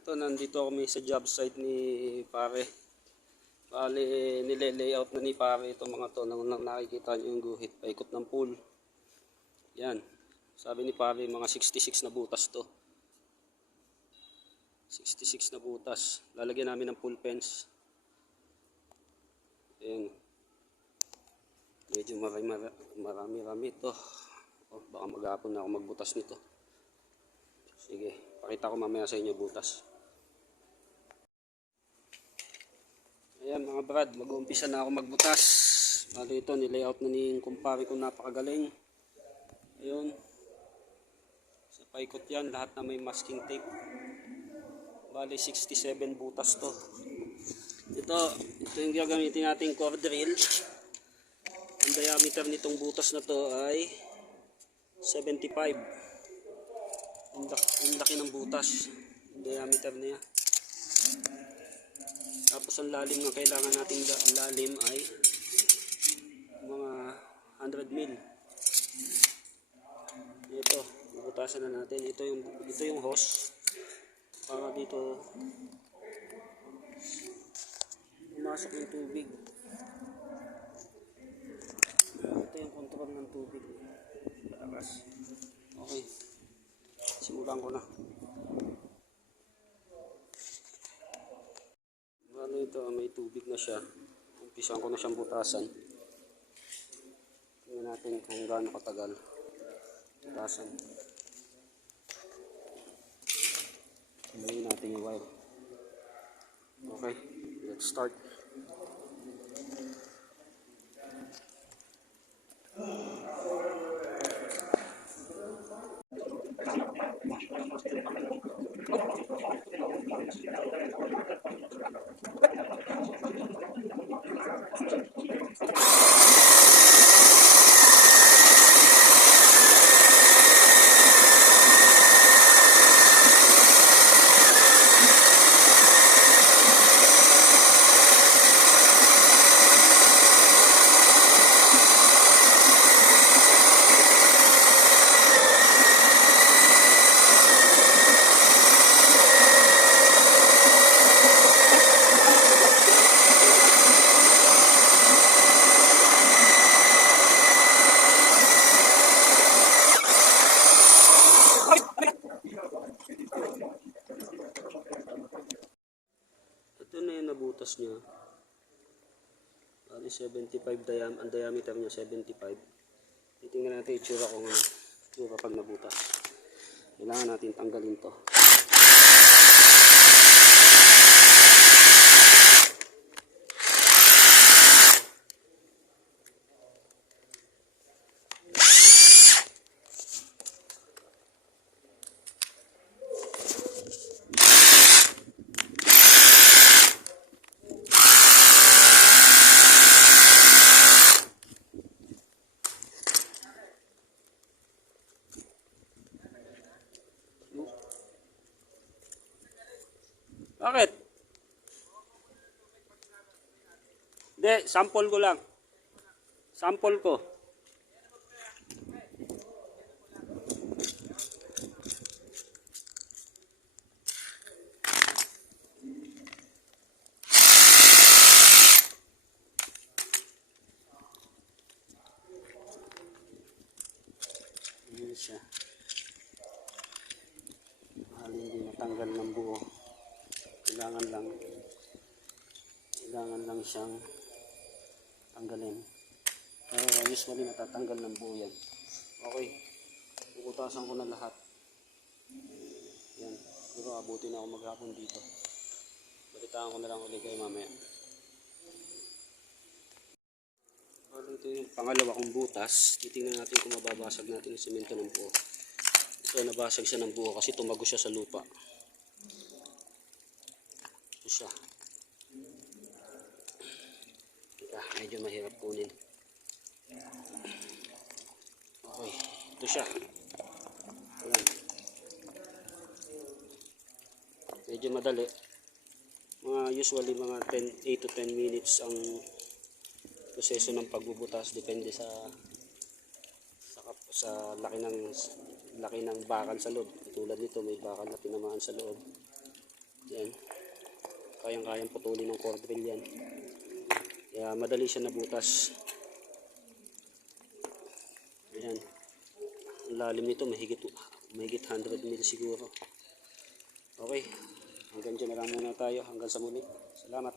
Ito, nandito kami sa job site ni pare. Bali, nile-layout na ni pare itong mga to. Nang nakikita nyo yung guhit, paikot ng pool. Yan. Sabi ni pare, mga 66 na butas to. 66 na butas. Lalagyan namin ng pool fence. Ayan. Medyo marami ito. Oh, baka maghapon na ako magbutas nito. Sige, pakita ko mamaya sa inyo butas. Ayan mga brad, mag-uumpisa na ako magbutas. Bali ito, nilayout na ni kumpare ko, napakagaling. Ayun. Sa paikot yan, lahat na may masking tape. Bali 67 butas to. Ito yung gagamitin nating core drill. Ang diameter nitong butas na to ay 75. Ang laki ng butas. Ang diameter niya. Tapos ang lalim na kailangan nating lalim ay mga 100 mil. Ito, bubutasan na natin. Ito yung hose para dito pumasok yung tubig. Ito yung control ng tubig. Takas. Okay. Simulan ko na. Ano ito, may tubig na siya. Umpisan ko na siyang butasan. Tingnan natin kung gaano katagal. Butasan. Tingnan natin yung wire. Okay, let's start. Ito na yung nabutas niya. Bali 75 ang diameter niya 75. Titingnan natin yung itsura kung ano kapag nabutas. Kailangan natin tanggalin to. Bakit? Hindi, sample ko lang. Sample ko. Ayan siya. Hindi natanggal ng buo. Kailangan lang siyang tanggalin. Pero usually natatanggal ng buo yan. Okay. Bubutasan ko na lahat. Yan. Pero abutin ako maghapon dito. Balitaan ko na lang ulit kayo mamaya. Ito yung pangalawa kong butas. Titingnan natin kung mababasag natin yung semento ng buo. Ito, nabasag siya ng buo kasi tumago siya sa lupa. Ito siya. Medyo mahirap kunin. Okay, ito siya. Ayan. Medyo madali. Usually mga 8 to 10 minutes ang proseso ng pagbubutas, depende sa laki ng bakal sa loob. Tulad nito, may bakal na tinamaan sa loob. Yan. Kayang-kayang putulin ng core drill yan. Kaya madali siya nabutas. Ayan. Ang lalim nito mahigit 100 mil siguro. Okay. Hanggang dyan na lang muna tayo. Hanggang sa muli. Salamat.